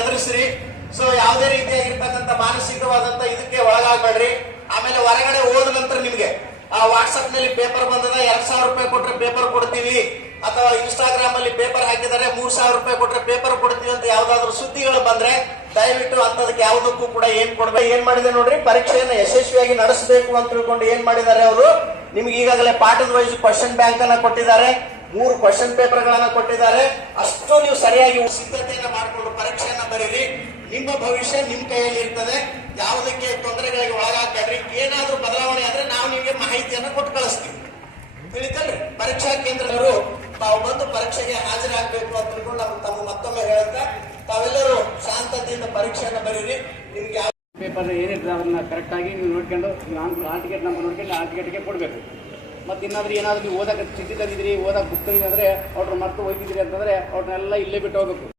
ಎದುರಿಸ್ರಿ. So ಯಾವುದೇ ರೀತಿಯಾಗಿರ್ತಕ್ಕಂಥ ಮಾನಸಿಕವಾದಂತ ಇದಕ್ಕೆ ಒಳಗಾಗಬೇಡ್ರಿ. ಆಮೇಲೆ ಹೊರಗಡೆ ಹೋದ ನಂತರ ನಿಮ್ಗೆ ವಾಟ್ಸ್ಆಪ್ ನಲ್ಲಿ ಪೇಪರ್ ಬಂದದ, 2000 ರೂಪಾಯಿ ಕೊಟ್ರೆ ಪೇಪರ್ ಕೊಡ್ತೀವಿ, ಅಥವಾ ಇನ್ಸ್ಟಾಗ್ರಾಮ್ ಅಲ್ಲಿ ಪೇಪರ್ ಹಾಕಿದರೆ 3000 ರೂಪಾಯಿ ಕೊಟ್ರೆ ಪೇಪರ್ ಕೊಡ್ತೀವಿ ಅಂತ ಯಾವ್ದಾದ್ರು ಸುದ್ದಿಗಳು ಬಂದ್ರೆ ದಯವಿಟ್ಟು ಅಂತದಕ್ಕೆ ಯಾವುದಕ್ಕೂ ಕೂಡ ಏನ್ ಮಾಡಿದೆ ನೋಡ್ರಿ, ಪರೀಕ್ಷೆಯನ್ನು ಯಶಸ್ವಿಯಾಗಿ ನಡೆಸಬೇಕು ಅಂತ ತಿಳ್ಕೊಂಡು ಏನ್ ಮಾಡಿದ್ದಾರೆ ಅವರು, ನಿಮ್ಗೆ ಈಗಾಗಲೇ ಪಾಠದ ವೈಸ್ ಕ್ವಶನ್ ಬ್ಯಾಂಕ್ ಅನ್ನ ಕೊಟ್ಟಿದ್ದಾರೆ, 3 ಕ್ವಶನ್ ಪೇಪರ್ ಗಳನ್ನ ಕೊಟ್ಟಿದ್ದಾರೆ. ಅಷ್ಟು ನೀವು ಸರಿಯಾಗಿ ಸಿದ್ಧತೆಯನ್ನ ಮಾಡಿಕೊಂಡು ಪರೀಕ್ಷೆಯನ್ನ ಬರೀರಿ. ನಿಮ್ಮ ಭವಿಷ್ಯ ನಿಮ್ ಕೈಯಲ್ಲಿ ಇರ್ತದೆ. ಯಾವುದಕ್ಕೆ ತೊಂದರೆಗಳಿಗೆ ಒಳಗಾಗಬೇಡ್ರಿ. ಏನಾದ್ರೂ ಬದಲಾವಣೆ ಆದ್ರೆ ನಾವು ನಿಮಗೆ ಮಾಹಿತಿಯನ್ನ ಕೊಟ್ಟು ಕಳಿಸ್ತೀವಿ, ತಿಳಿತಲ್ರಿ. ಪರೀಕ್ಷಾ ಕೇಂದ್ರದವರು ತಾವು ಬಂದು ಪರೀಕ್ಷೆಗೆ ಹಾಜರಾಗಬೇಕು ಅಂತ ತಿಳ್ಕೊಂಡು ನಾವು ತಮ್ಮ ಮತ್ತೊಮ್ಮೆ ಹೇಳುತ್ತಾ ತಾವೆಲ್ಲರೂ ಶಾಂತತೆಯಿಂದ ಪರೀಕ್ಷೆಯನ್ನ ಬರೀರಿ. ನಿಮ್ಗೆ ಯಾವ ಪೇಪರ್ ಏನಿರ್ತದೆ ಅದನ್ನ ಕರೆಕ್ಟ್ ಆಗಿ ನೀವು ನೋಡ್ಕೊಂಡು ಹಾಲ್ ಟಿಕೆಟ್ ನಂಬರ್ ನೋಡ್ಕೊಂಡು ಆ ಟಿಕೆಟ್ಗೆ ಕೊಡಬೇಕು. ಮತ್ತು ಏನಾದರೂ ನೀವು ಓದಕ್ಕೆ ಚಿಟ್ಟಿ ತಂದಿದ್ರಿ, ಓದಕ್ಕೆ ಬುಕ್ ತಂದಿದ್ರೆ ಅವ್ರನ್ನ ಮರ್ತು ಹೋಗಿದ್ರಿ ಅಂತಂದ್ರೆ ಅವ್ರನ್ನೆಲ್ಲ ಇಲ್ಲೇ ಬಿಟ್ಟು ಹೋಗ್ಬೇಕು.